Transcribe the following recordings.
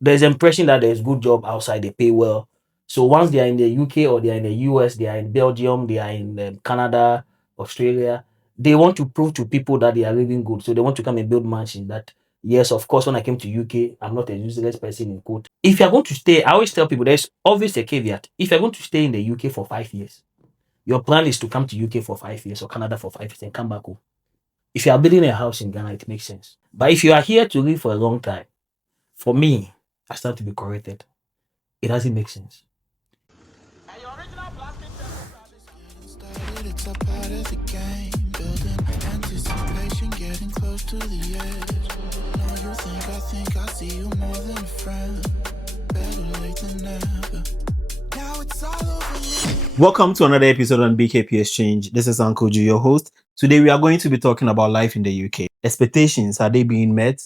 there's impression that there's good job outside, they pay well. So once they are in the UK or they are in the US, they are in Belgium, they are in Canada, Australia, they want to prove to people that they are living good. So they want to come and build mansions that, yes, of course, when I came to UK, I'm not a useless person in quote. If you're going to stay, I always tell people there's always a caveat. If you're going to stay in the UK for 5 years, your plan is to come to UK for 5 years or Canada for 5 years and come back home. If you are building a house in Ghana, it makes sense. But if you are here to live for a long time, for me, I start to be corrected. It doesn't make sense. It's a part of the game, building anticipation, getting close to the edge. No, you think I see you more than a friend. Better late than never. Now it's all over me. Welcome to another episode on BKP Exchange. This is Uncle Ju, your host. Today we are going to be talking about life in the UK. Expectations, are they being met?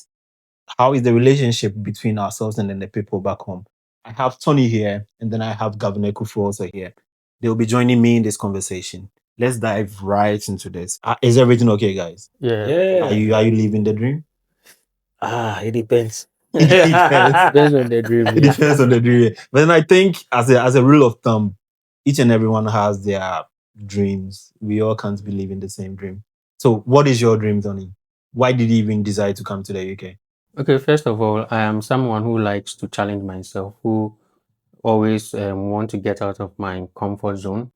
How is the relationship between ourselves and then the people back home? I have Tony here, and then I have Governor Kufu also here. They will be joining me in this conversation. Let's dive right into this. Is everything okay, guys? Yeah. Are you living the dream? It depends. It depends. Depends on the dream. It depends on the dream. But then I think as a rule of thumb, each and everyone has their dreams. We all can't be living the same dream. So what is your dream, Tony? Why did you even decide to come to the UK? Okay, first of all, I am someone who likes to challenge myself, who always want to get out of my comfort zone.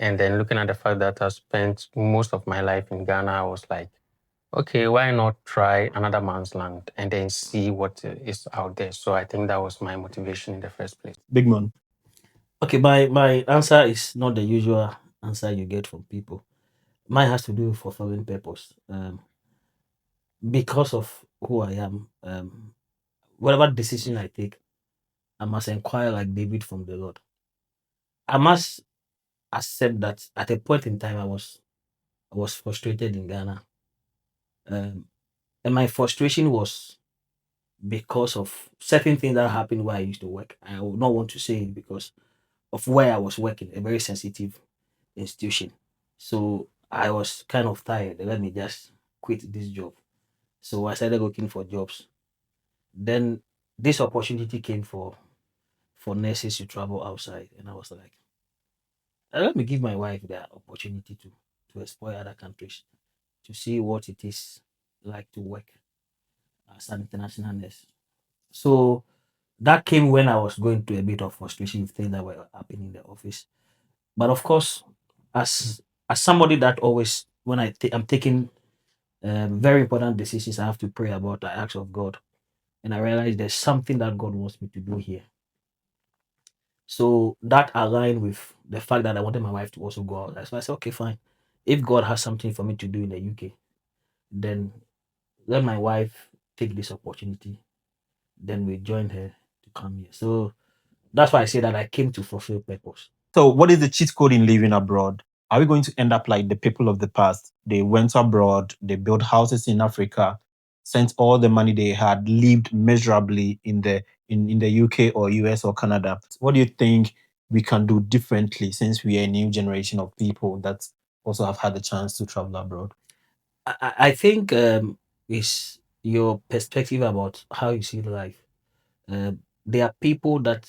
And then looking at the fact that I spent most of my life in Ghana, I was like, okay, why not try another man's land and then see what is out there? So I think that was my motivation in the first place. Big man. Okay, my answer is not the usual answer you get from people. Mine has to do with fulfilling purpose. Because of who I am, whatever decision I take, I must inquire like David from the Lord. I must accept that at a point in time I was frustrated in Ghana. And my frustration was because of certain things that happened where I used to work. I would not want to say it because of where I was working, a very sensitive institution. So I was kind of tired. Let me just quit this job. So I started looking for jobs. Then this opportunity came for nurses to travel outside, and I was like, let me give my wife the opportunity to explore other countries to see what it is like to work as an international nurse. So that came when I was going through a bit of frustration with things that were happening in the office. But of course, as somebody that always when I'm taking very important decisions, I have to pray about. I ask of God, and I realize there's something that God wants me to do here. So that aligned with the fact that I wanted my wife to also go out. So I said, okay, fine. If God has something for me to do in the UK, then let my wife take this opportunity. Then we joined her to come here. So that's why I say that I came to fulfill purpose. So what is the cheat code in living abroad? Are we going to end up like the people of the past? They went abroad, they built houses in Africa, sent all the money they had, lived miserably in the UK or US or Canada. What do you think we can do differently since we are a new generation of people that also have had the chance to travel abroad? I think is your perspective about how you see life. There are people that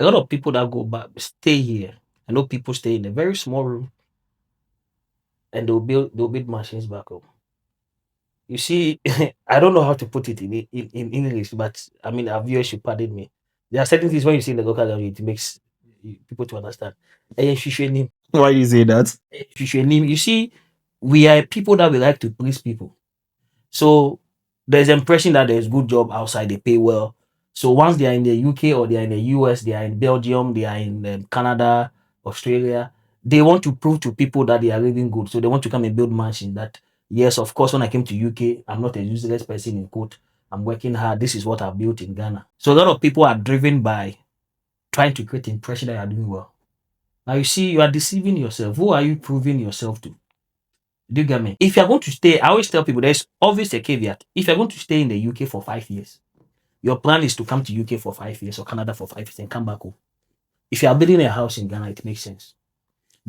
a lot of people that go back stay here. I know people stay in a very small room and they'll build machines back home. You see, I don't know how to put it in English, but I mean our viewers should pardon me. There are certain things when you see in the local language, it makes people to understand. Why do you say that? You see, we are people that we like to please people. So there's impression that there's good job outside, they pay well. So once they are in the UK or they are in the US, they are in Belgium, they are in Canada, Australia, they want to prove to people that they are living good. So they want to come and build mansions that, yes, of course, when I came to UK, I'm not a useless person in quote. I'm working hard. This is what I built in Ghana. So a lot of people are driven by trying to create impression that you are doing well. Now you see, you are deceiving yourself. Who are you proving yourself to? Do you get me? If you're going to stay, I always tell people there's always a caveat. If you're going to stay in the UK for 5 years, your plan is to come to UK for 5 years or Canada for 5 years and come back home. If you are building a house in Ghana, it makes sense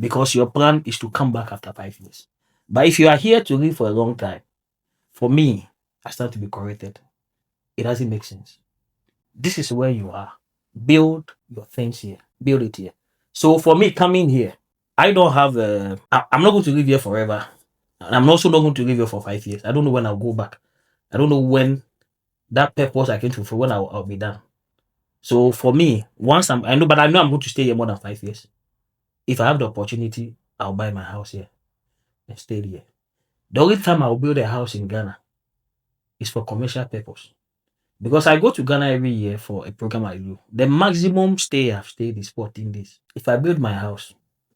because your plan is to come back after 5 years. But if you are here to live for a long time, for me, I start to be corrected. It doesn't make sense. this is where you are. Build your things here. Build it here. So for me, coming here, I don't have a. I'm not going to live here forever, and I'm also not going to live here for 5 years. I don't know when I'll go back. I don't know when that purpose I came to for when I'll be done. So for me, once I know, but I know I'm going to stay here more than 5 years. If I have the opportunity, I'll buy my house here and stay here. The only time I'll build a house in Ghana is for commercial purpose. Because I go to Ghana every year for a program I do. The maximum stay I've stayed is 14 days. If I build my house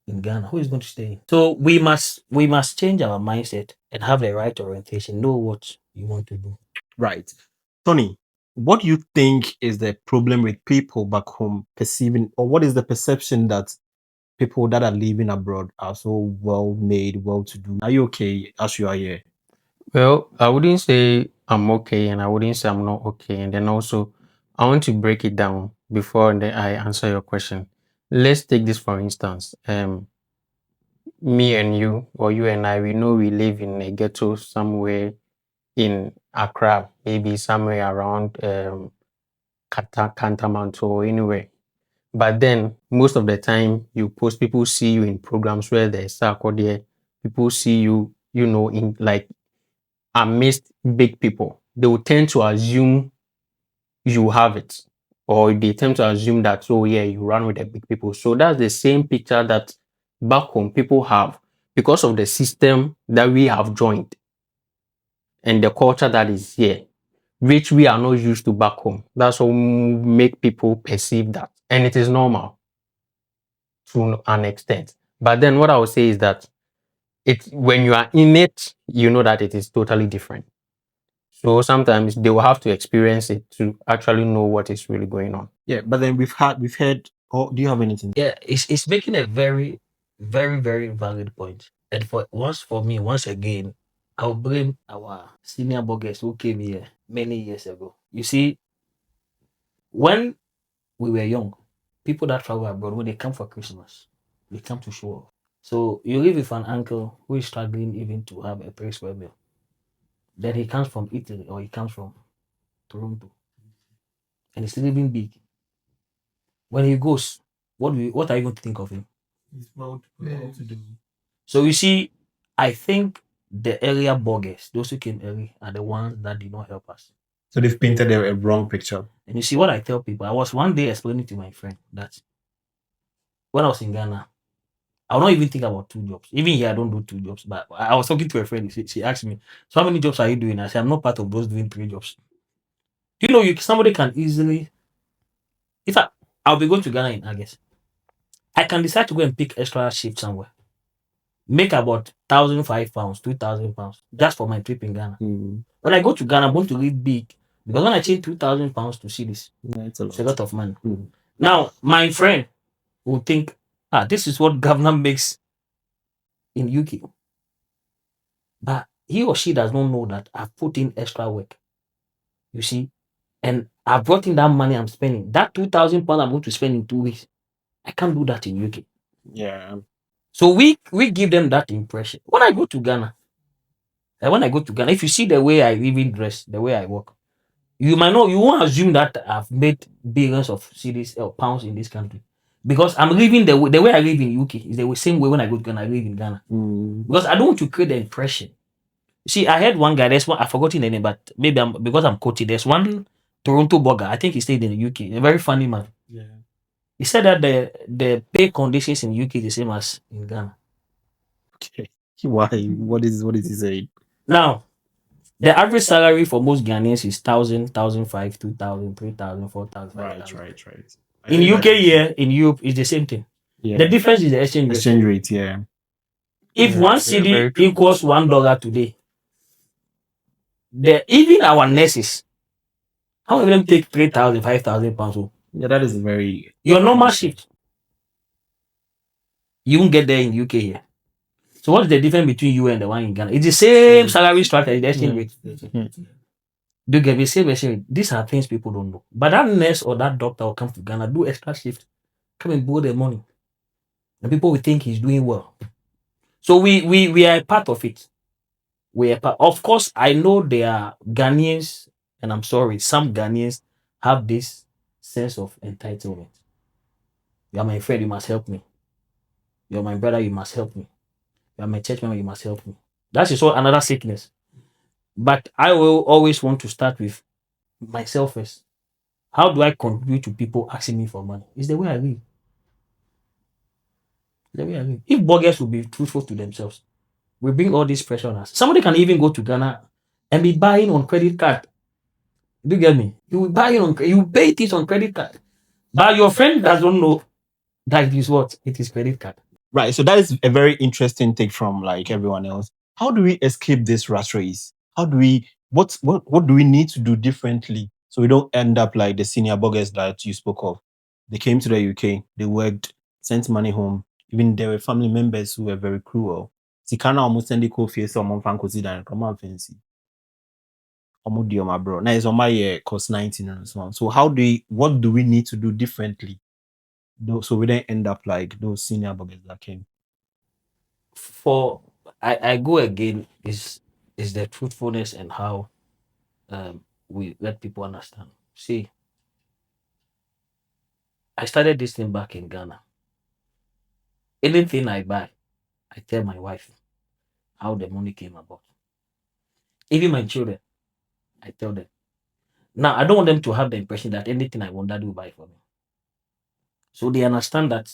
in Ghana, who is going to stay? So we must change our mindset and have the right orientation, know what you want to do. Right. Tony, what do you think is the problem with people back home perceiving, or what is the perception that people that are living abroad are so well made, well to do? Are you okay as you are here? Well, I wouldn't say I'm okay, and I wouldn't say I'm not okay. And then also, I want to break it down before then I answer your question. Let's take this for instance. Me and you, or you and I, we know we live in a ghetto somewhere in Accra, maybe somewhere around Cantonment or anywhere. But then most of the time you post, people see you in programs where there's or there, people see you, in like amidst big people. They will tend to assume you have it, or they tend to assume that, oh yeah, you run with the big people. So that's the same picture that back home people have because of the system that we have joined and the culture that is here, which we are not used to back home. That's what make people perceive that. And it is normal to an extent. But then what I would say is that when you are in it, you know that it is totally different. So sometimes they will have to experience it to actually know what is really going on. Yeah, but then we've heard. Oh, do you have anything? Yeah, it's making a very, very, very valid point. And once again, I'll blame our senior bloggers who came here many years ago. You see, when we were young, people that travel abroad, when they come for Christmas, they come to show off. So you live with an uncle who is struggling even to have a 3 square meal. Then he comes from Italy or he comes from Toronto and he's living big. When he goes, what are you going to think of him? It's well to do. So you see, I think the earlier bloggers, those who came early, are the ones that did not help us. So they've painted a wrong picture. And you see what I tell people, I was one day explaining to my friend that when I was in Ghana, I would not even think about 2 jobs. Even here, I don't do 2 jobs. But I was talking to a friend. She asked me, "So how many jobs are you doing?" I said, "I'm not part of those doing 3 jobs." Do you know somebody can easily, if I'll be going to Ghana in August, I can decide to go and pick extra shift somewhere, make about £1,005, £2,000 just for my trip in Ghana. Mm. When I go to Ghana, I'm going to live big because when I change £2,000 to cedis, Yeah, it's it's a lot of money. Mm. Now, my friend will think, this is what governor makes in UK. But he or she does not know that I've put in extra work. You see? And I've brought in that money I'm spending. That £2,000 I'm going to spend in 2 weeks. I can't do that in UK. Yeah. So we give them that impression. When I go to Ghana, if you see the way I even dress, the way I walk, you won't assume that I've made billions of cedis or pounds in this country. Because I'm living the way I live in UK is the same way when I go to Ghana, I live in Ghana. Mm. Because I don't want to create the impression. See, I heard one guy, there's one, I've forgotten the name, but maybe because I'm coaching, there's one Toronto blogger, I think he stayed in the UK, a very funny man. Yeah. He said that the pay conditions in UK is the same as in Ghana. Okay. Why? What is he saying? Now, the average salary for most Ghanaians is 1,000, 1,005, 2,000, 3,000, 4,000. Right. In UK here, in Europe, it's the same thing. Yeah. The difference is the exchange rate. Exchange rate, yeah. If Yeah, one very cedi true. equals $1 today, even our nurses, how many of them take 3,000, 5,000 pounds home? Yeah, that is very. Your normal shift, you won't get there in UK here. So what's the difference between you and the one in Ghana? It's the same salary structure, the exchange rate. Do you get me? Same exchange rate. These are things people don't know. But that nurse or that doctor will come to Ghana, do extra shift, come and borrow the money. And people will think he's doing well. So we are a part of it. We are part. Of course, I know there are Ghanaians, and I'm sorry, some Ghanaians have this sense of entitlement. You are my friend, you must help me. You're my brother, you must help me. You are my church member, you must help me. That is all another sickness. But I will always want to start with myself first. How do I contribute to people asking me for money? It's the way I live. The way I live. If bloggers will be truthful to themselves, we bring all this pressure on us. Somebody can even go to Ghana and be buying on credit card. Do you get me? You will buy it on you pay this on credit card. But your friend doesn't know that it is what? It is credit card. Right. So that is a very interesting take from like everyone else. How do we escape this rat race? How do we what do we need to do differently so we don't end up like the senior bloggers that you spoke of? They came to the UK, they worked, sent money home. Even there were family members who were very cruel. Sikana almost send the coffee so mom fan consider and come on fancy. Omudio my bro. Now it's on my year cost 19 and so on. So what do we need to do differently? So we don't end up like those senior bloggers that came. For I go again is the truthfulness and how we let people understand. See, I started this thing back in Ghana. Anything I buy, I tell my wife how the money came about. Even my children, I tell them. Now I don't want them to have the impression that anything I want, daddy will buy for me. So they understand that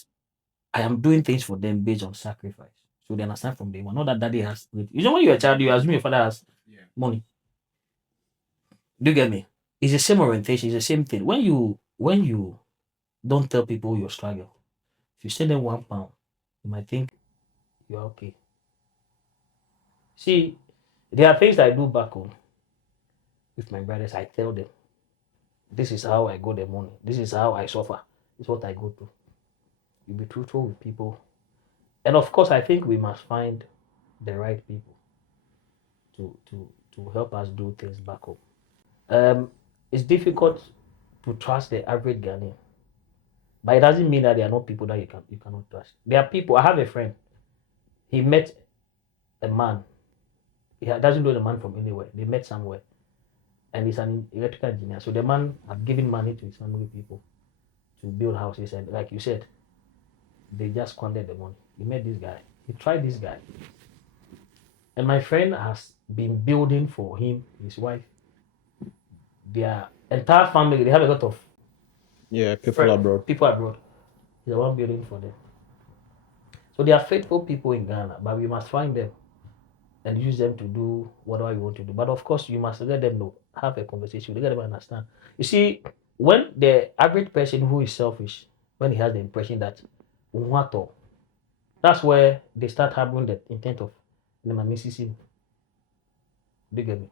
I am doing things for them based on sacrifice. So they understand from day one. Not that daddy has. You know, when you're a child, you assume your father has money. Do you get me? It's the same orientation. It's the same thing. When you don't tell people your struggle, if you send them £1, you might think you're okay. See, there are things I do back home with my brothers. I tell them, this is how I got the money. This is how I suffer. This is what I go through. You be truthful with people. And of course, I think we must find the right people to help us do things back home. It's difficult to trust the average Ghanaian, but it doesn't mean that there are not people that you cannot trust. There are people. I have a friend. He met a man. Doesn't know the man from anywhere. They met somewhere, and he's an electrical engineer. So the man had given money to his family people to build houses, and like you said, they just squandered the money. He met this guy. He tried this guy, and my friend has been building for him, his wife, their entire family. They have a lot of Yeah, people abroad. People abroad. He's the one building for them. So they are faithful people in Ghana, but we must find them and use them to do whatever you want to do. But of course, you must let them know, have a conversation, let them understand. You see, when the average person who is selfish, when he has the impression that that's where they start having the intent of the missing. Do you get me?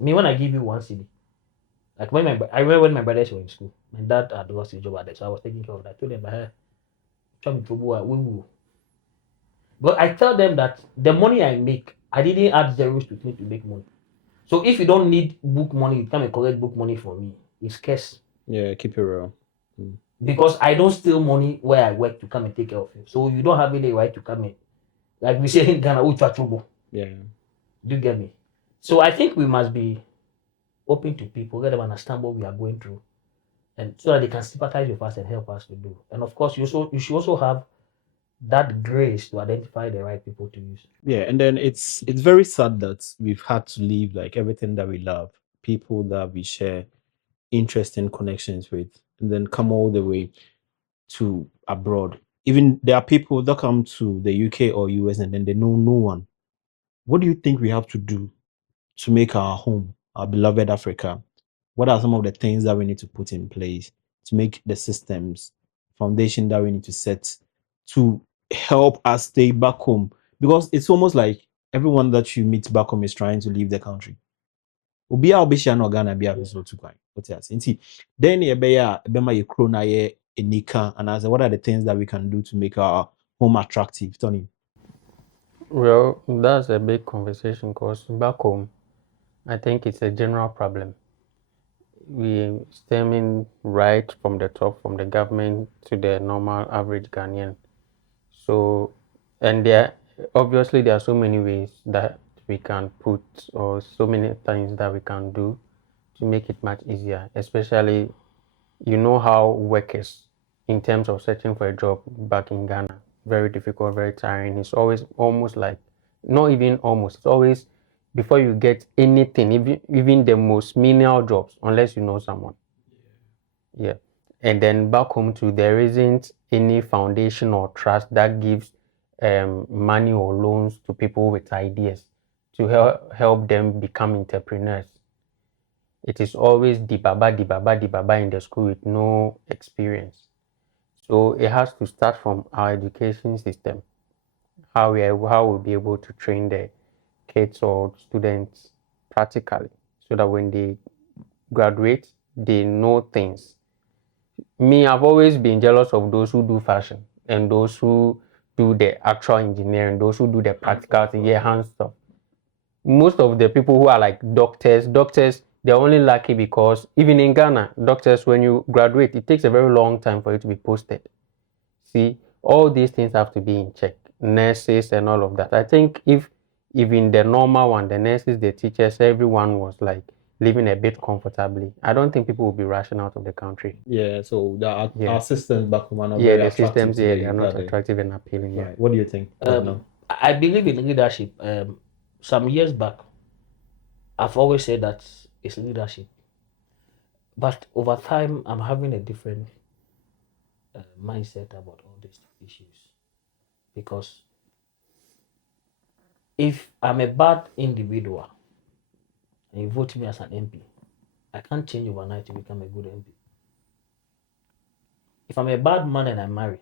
Me, when I give you one CD, like I remember when my brothers were in school, my dad had lost his job at that, so I was taking care of that. I told them, hey, try me trouble, but I tell them that the money I make, I didn't add zeros to it to make money. So if you don't need book money, you come and collect book money from me. It's cash. Yeah, keep it real. Because I don't steal money where I work to come and take care of you. So you don't have any right to come in. Like we say in Ghana, trouble. Yeah. Do you get me? So I think we must be open to people, let them understand what we are going through, and so that they can sympathize with us and help us to do. And of course, you should also have that grace to identify the right people to use. Yeah, and then it's very sad that we've had to leave like everything that we love, people that we share interesting connections with, and then come all the way to abroad. Even there are people that come to the UK or US and then they know no one. What do you think we have to do to make our home, our beloved Africa? What are some of the things that we need to put in place to make the systems, foundation that we need to set to help us stay back home? Because it's almost like everyone that you meet back home is trying to leave the country. Obi a obehyia na Ghana bia so to kwan. What else? Nti then e be ya be ma ye kro na ye enika, and as what are the things that we can do to make our home attractive, Tony? Well, that's a big conversation because back home, I think it's a general problem. We stemming right from the top, from the government to the normal average Ghanaian. So, and obviously there are so many ways that we can put, or so many things that we can do to make it much easier, especially You know how work is in terms of searching for a job back in Ghana. Very difficult, very tiring. It's always almost like, not even almost, it's always before you get anything, even the most menial jobs, unless you know someone. Yeah. And then back home too, there isn't any foundation or trust that gives money or loans to people with ideas to help them become entrepreneurs. It is always the baba in the school with no experience. So it has to start from our education system, how we'll be able to train the kids or students practically, so that when they graduate, they know things. Me, I've always been jealous of those who do fashion and those who do the actual engineering, those who do the practical thing, yeah, hand stuff. Most of the people who are like doctors, they're only lucky because even in Ghana, doctors, when you graduate, it takes a very long time for you to be posted. See, all these things have to be in check. Nurses and all of that. I think if even the normal one, the nurses, the teachers, everyone was like living a bit comfortably, I don't think people will be rushing out of the country. Yeah, so Yeah. our systems back home are not Yeah, very the attractive systems, yeah, today, they are not are they? attractive and appealing. Yeah. Right. What do you think? Governor? I believe in leadership. Some years back, I've always said that it's leadership. But over time, I'm having a different mindset about all these issues. Because if I'm a bad individual and you vote me as an MP, I can't change overnight to become a good MP. If I'm a bad man and I marry,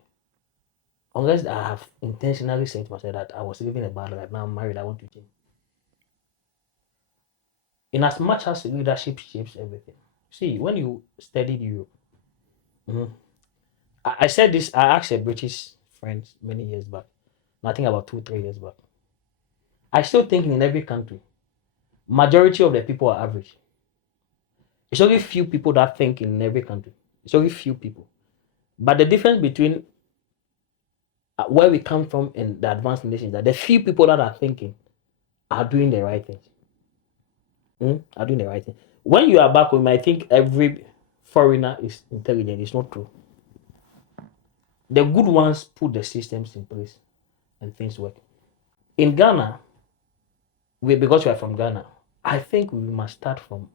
unless I have intentionally said to myself that I was living a bad life, now I'm married, I want to change. In as much as leadership shapes everything. See, when you studied Europe, I said this, I asked a British friend many years back, I think about 2-3 years back. I still think in every country, majority of the people are average. It's only few people that think in every country. It's only few people. But the difference between where we come from in the advanced nations, that the few people that are thinking are doing the right things. Are doing the right thing. When you are back home, I think every foreigner is intelligent. It's not true. The good ones put the systems in place and things work. In Ghana, because we are from Ghana, I think we must start from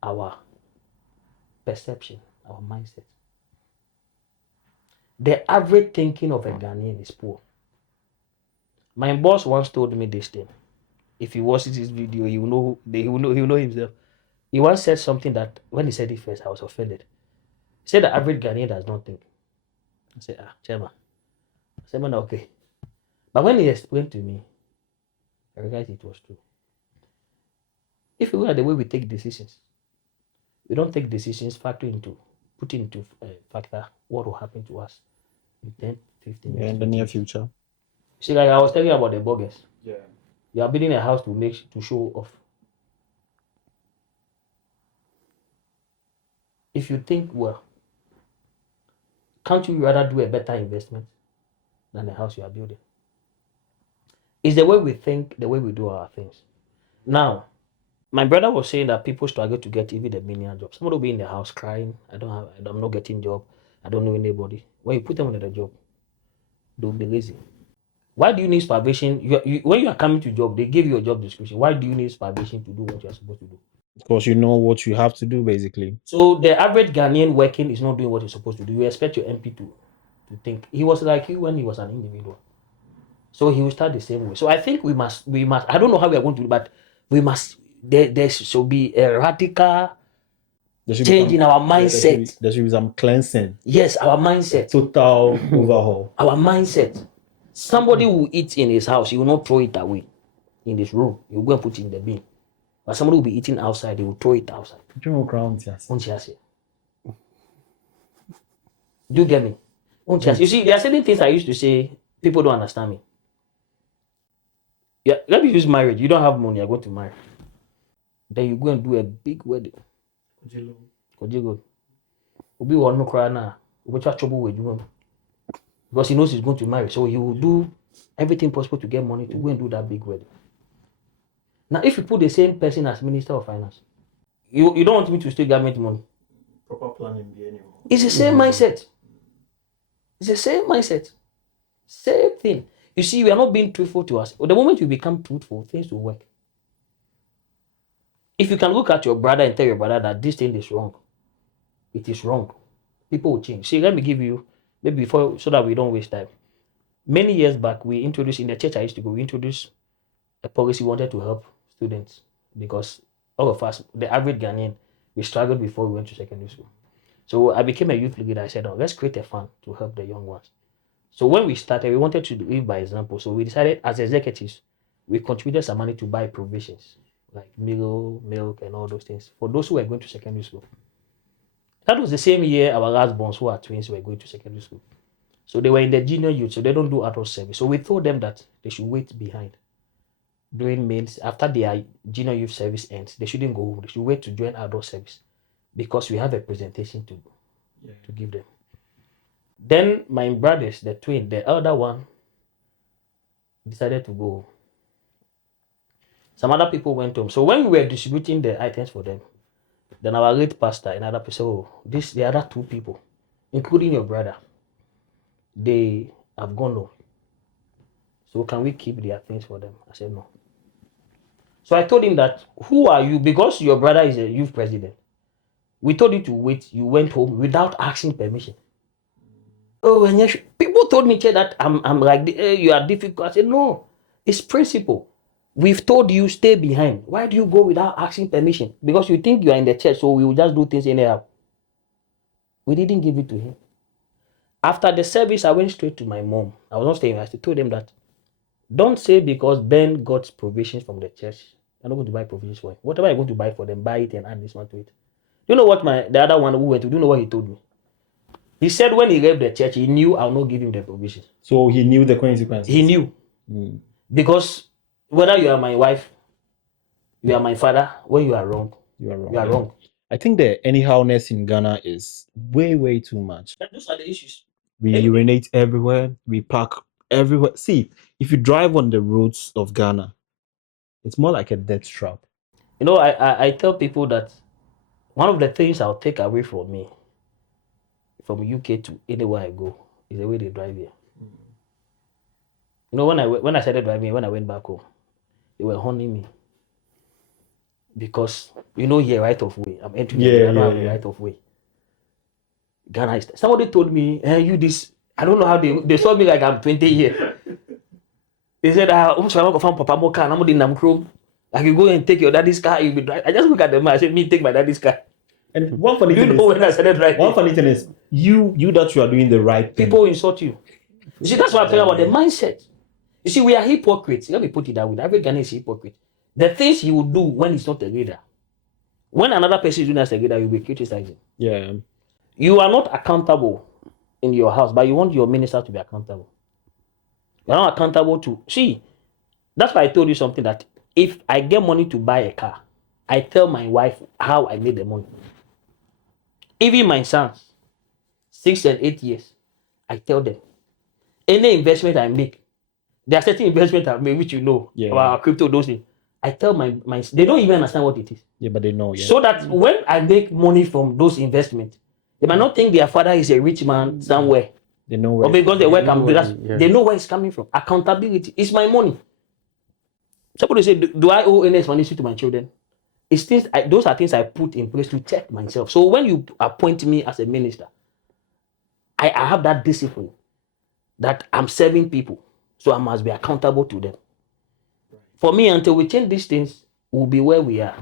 our perception, our mindset. The average thinking of a Ghanaian is poor. My boss once told me this thing. If he watches this video, he will know himself. He once said something that when he said it first, I was offended. He said the average Ghanaian does not think. I said, Chairman. I said, man, okay. But when he explained to me, I realized it was true. If you look at the way we take decisions, we don't take decisions put into factor what will happen to us in 10, 15 years. In the near future. See, like I was telling you about the burgers. Yeah. You are building a house to show off. If you think, well, can't you rather do a better investment than the house you are building? It's the way we think, the way we do our things. Now, my brother was saying that people struggle to get even the menial job. Somebody will be in the house crying, I'm not getting job, I don't know anybody. When you put them on the job, they'll be lazy. Why do you need supervision? When you are coming to job, they give you a job description. Why do you need supervision to do what you are supposed to do? Because you know what you have to do, basically. So the average Ghanaian working is not doing what he's supposed to do. You expect your MP to think. He was like you when he was an individual. So he will start the same way. So I think we must, I don't know how we are going to do, but we must, there should be a radical change in our mindset. There should be some cleansing. Yes, our mindset. Total overhaul. Our mindset. Somebody will eat in his house, he will not throw it away in his room. He will go and put it in the bin. But somebody will be eating outside, he will throw it outside. Do you get me? You see, there are certain things I used to say, people don't understand me. Yeah, let me use marriage. You don't have money, you're going to marry. Then you go and do a big wedding. Kojigo. Obi won no cry now. Trouble with you. Because he knows he's going to marry. So he will do everything possible to get money to go and do that big wedding. Now, if you put the same person as Minister of Finance, you don't want me to steal government money. proper planning be anymore. It's the same mindset. It's the same mindset. Same thing. You see, we are not being truthful to us. The moment you become truthful, things will work. If you can look at your brother and tell your brother that this thing is wrong, it is wrong, people will change. See, let me give you, maybe before, so that we don't waste time. Many years back, we introduced, in the church I used to go, we introduced a policy we wanted to help students because all of us, the average Ghanaian, we struggled before we went to secondary school. So I became a youth leader. I said, oh, let's create a fund to help the young ones. So when we started, we wanted to live by example. So we decided as executives, we contributed some money to buy provisions like milk, and all those things for those who were going to secondary school. That was the same year our last borns, who are twins, were going to secondary school. So they were in the junior youth, so they don't do adult service. So we told them that they should wait behind doing mains after their junior youth service ends. They shouldn't go home. They should wait to join adult service because we have a presentation to give them. Then my brothers, the twin, the elder one, decided to go. Some other people went home. So when we were distributing the items for them, then our late pastor and other people said, oh, the other two people, including your brother, they have gone home. So can we keep their things for them? I said no. So I told him that, who are you? Because your brother is a youth president. We told you to wait. You went home without asking permission. Oh, and yes, people told me that I'm like, you are difficult. I said, no, it's principle. We've told you stay behind. Why do you go without asking permission? Because you think you are in the church, so we will just do things anyhow. We didn't give it to him. After the service, I went straight to my mom. I was not staying. I told them that, don't say because Ben got provisions from the church, I'm not going to buy provisions for him. Whatever I'm going to buy for them, buy it and add this one to it. You know what the other one who went to, do you know what he told me? He said when he left the church, he knew I'll not give him the provisions. So he knew the consequences. He knew. Because whether you are my wife, you are my father, when you are wrong, You are wrong. you are wrong. I think the anyhowness in Ghana is way too much. Those are the issues. We urinate everywhere. We park everywhere. See, if you drive on the roads of Ghana, it's more like a death trap. You know, I tell people that one of the things I'll take away from me, from UK to anywhere I go, is the way they drive here. You know, when I started driving, when I went back home, they were honing me. Because, you know, here, right of way. I'm entering I don't have a right of way. Ghana is, somebody told me, hey, you this, I don't know how they saw me like I'm 20 years. They said, I'm sorry, I'm going to find Papa Moka, and I'm in Namkro. I can go and take your daddy's car. You'll be driving. I just look at them, I said, me take my daddy's car. And one funny thing when I started driving, one funny thing is you that you are doing the right thing. people insult you. You see, that's what I'm talking about, the mindset. You see, we are hypocrites. Let me put it that way. Every Ghanaian is a hypocrite. The things he will do when he's not a leader. When another person is doing as a leader, you'll be criticizing. Yeah. You are not accountable in your house, but you want your minister to be accountable. You're not accountable to... See, that's why I told you something, that if I get money to buy a car, I tell my wife how I made the money. Even my sons, 6 and 8 years, I tell them, any investment I make, there are certain investments I've made, which you know, about crypto, those things. I tell my they don't even understand what it is. Yeah, but they know. Yeah. So that when I make money from those investments, they might not think their father is a rich man somewhere. They know where. Or because they work, they know where it's coming from. Accountability. It's my money. Somebody say, do I owe any explanation to my children? It's things. Those are things I put in place to check myself. So when you appoint me as a minister, I have that discipline that I'm serving people. So I must be accountable to them. For me, until we change these things, we'll be where we are.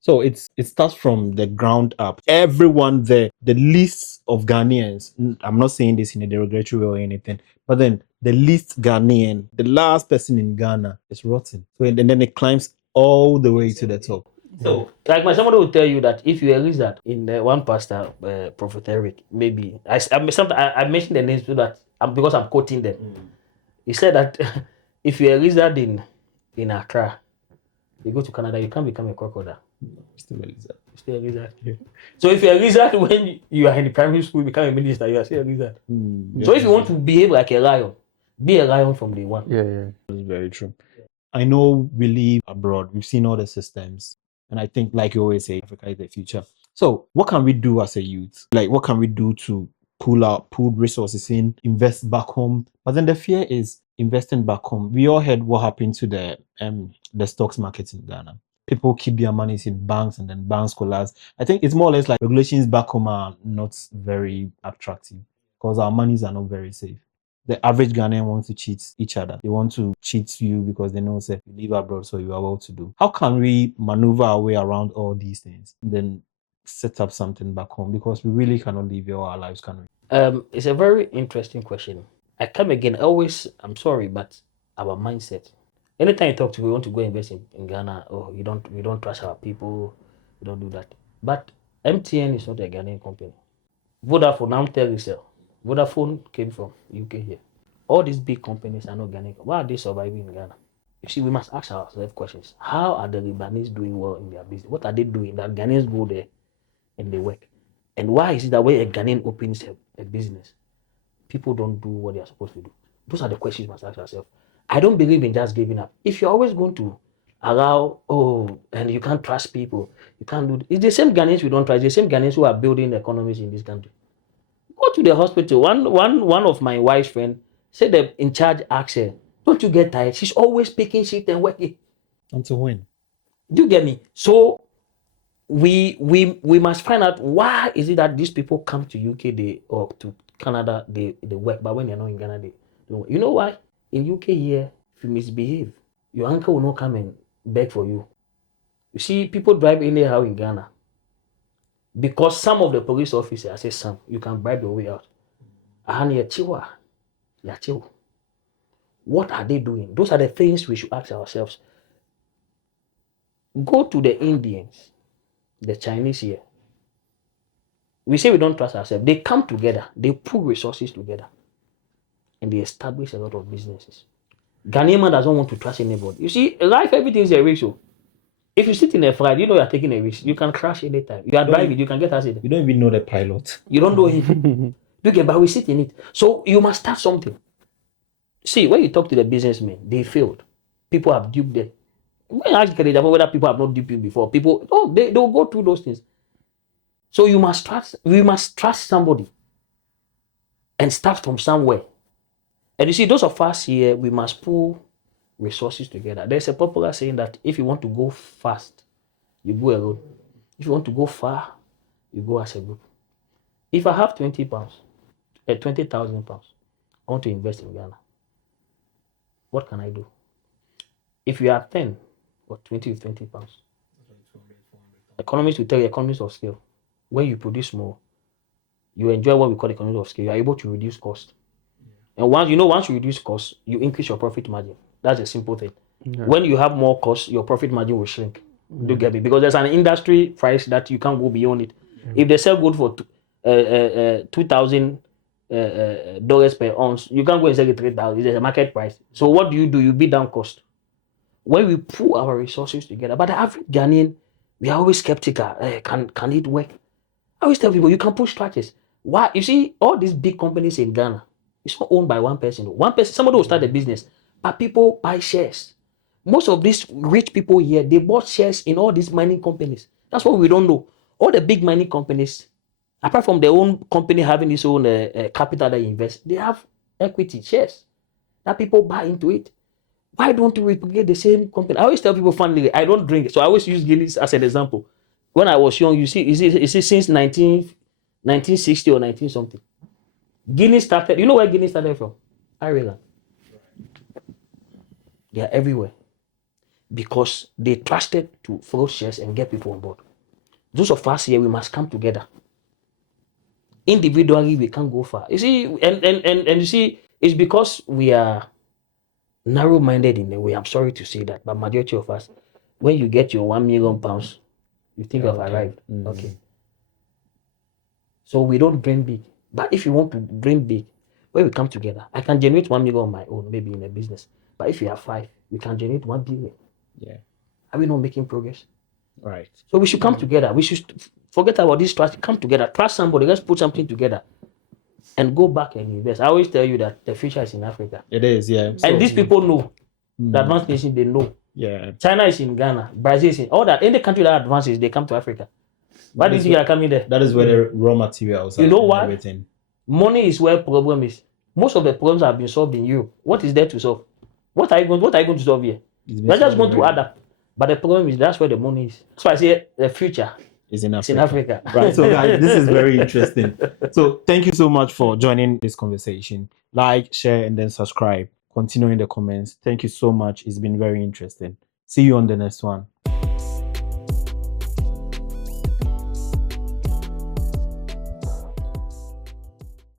So it starts from the ground up. Everyone there, the least of Ghanaians, I'm not saying this in a derogatory way or anything, but then the least Ghanaian, the last person in Ghana is rotten. So and then it climbs all the way to the top. So, like somebody will tell you that if you are that in the one pastor, Prophet Eric, maybe I mentioned the names so that because I'm quoting them. He said that if you are a lizard in Accra, you go to Canada, you can't become a crocodile. Still a lizard. Still a lizard. Yeah. So if you're a lizard when you are in the primary school, you become a minister, you are still a lizard. So if you want to behave like a lion, be a lion from day one. Yeah. That's very true. I know we live abroad. We've seen all the systems. And I think, like you always say, Africa is the future. So what can we do as a youth? Like, what can we do to pull resources in, invest back home? But then the fear is investing back home. We all heard what happened to the stocks market in Ghana. People keep their money in banks and then banks collapse. I think it's more or less like regulations back home are not very attractive because our monies are not very safe. The average Ghanaian wants to cheat each other. They want to cheat you because they know say you live abroad, so you are well to do. How can we maneuver our way around all these things? Then set up something back home because we really cannot live here all our lives, can we? It's a very interesting question. I come again, always, I'm sorry, but our mindset. Anytime you talk to, we want to go invest in Ghana, or we don't trust our people, we don't do that. But MTN is not a Ghanaian company. Vodafone, now tell yourself, Vodafone came from UK here. All these big companies are not Ghanaian. Why are they surviving in Ghana? You see, we must ask ourselves questions. How are the Lebanese doing well in their business? What are they doing that Ghanaians go there and they work? And why is it that when a Ghanaian opens a business, people don't do what they are supposed to do? Those are the questions we must ask ourselves. I don't believe in just giving up. If you're always going to allow, and you can't trust people, you can't do it's the same Ghanaians we don't trust, the same Ghanaians who are building economies in this country. Go to the hospital. One of my wife's friend said the in charge asked her, don't you get tired? She's always picking shit and working. Until when? Do you get me? So we must find out why is it that these people come to UK or to Canada they work, but when they're not in Ghana they don't work. You know why? In UK here, if you misbehave, your uncle will not come and beg for you. You see, people drive anyhow in Ghana because some of the police officers say, "Sam, you can bribe your way out." What are they doing? Those are the things we should ask ourselves. Go to the Indians, the Chinese here. We say we don't trust ourselves. They come together, they put resources together, and they establish a lot of businesses. Ghanaian man doesn't want to trust anybody. You see, life, everything is a risk. So if you sit in a flight, you know you're taking a risk. You can crash anytime. You are driving, you can get accident. You don't even know the pilot. You don't know him. But we sit in it. So you must start something. See, when you talk to the businessmen, they failed. People have duped them. When you ask whether people have not duped you before, they'll go through those things. So we must trust somebody and start from somewhere. And you see, those of us here, we must pull resources together. There's a popular saying that if you want to go fast, you go alone. If you want to go far, you go as a group. If I have 20 pounds, 20,000 pounds, I want to invest in Ghana. What can I do? If you have 10 or 20 to 20 pounds, economists will tell you economies of scale. When you produce more, you enjoy what we call economies of scale. You are able to reduce cost. And once you reduce cost, you increase your profit margin. That's a simple thing. Yeah. When you have more cost, your profit margin will shrink. Do you get me? Because there's an industry price that you can't go beyond it. If they sell gold for $2,000 per ounce, you can't go and sell it $3,000. There's a market price. So what do? You beat down cost. When we pull our resources together, but the average Ghanaian, we are always skeptical. Can it work? I always tell people you can push strategies. Why? You see, all these big companies in Ghana, it's not owned by one person. One person, somebody will start a business, but people buy shares. Most of these rich people here, they bought shares in all these mining companies. That's what we don't know. All the big mining companies, apart from their own company having its own capital they invest, they have equity shares that people buy into it. Why don't we replicate the same company? I always tell people, finally, I don't drink, so I always use Guinness as an example. When I was young, you see since 1960 or 19 something. Guinness started. You know where Guinness started from? Ireland. They are everywhere because they trusted to float shares and get people on board. Those of us here, we must come together. Individually, we can't go far. You see, and you see, it's because we are narrow-minded in a way. I'm sorry to say that, but majority of us, when you get your £1 million, you think I've arrived. Mm-hmm. Okay. So we don't dream big. But if you want to dream big, when we come together, I can generate 1 million on my own, maybe in a business. But if you have 5, we can generate 1 billion. Yeah. Are we not making progress? Right. So we should come together. We should forget about this trust. Come together. Trust somebody. Let's put something together and go back and invest. I always tell you that the future is in Africa. It is, yeah. And these people know. The advanced nation, they know. Yeah. China is in Ghana. Brazil is in all that. Any country that advances, they come to Africa. Why do you is think you are coming there? That is where the raw materials are. You know and why? Everything. Money is where problem is. Most of the problems have been solved in Europe. What is there to solve? What are you going to solve here? It's You're just going to basically add up. But the problem is that's where the money is. That's why I say the future is in is in Africa. Africa. Right. So guys, this is very interesting. So thank you so much for joining this conversation. Like, share, and then subscribe. Continue in the comments. Thank you so much. It's been very interesting. See you on the next one.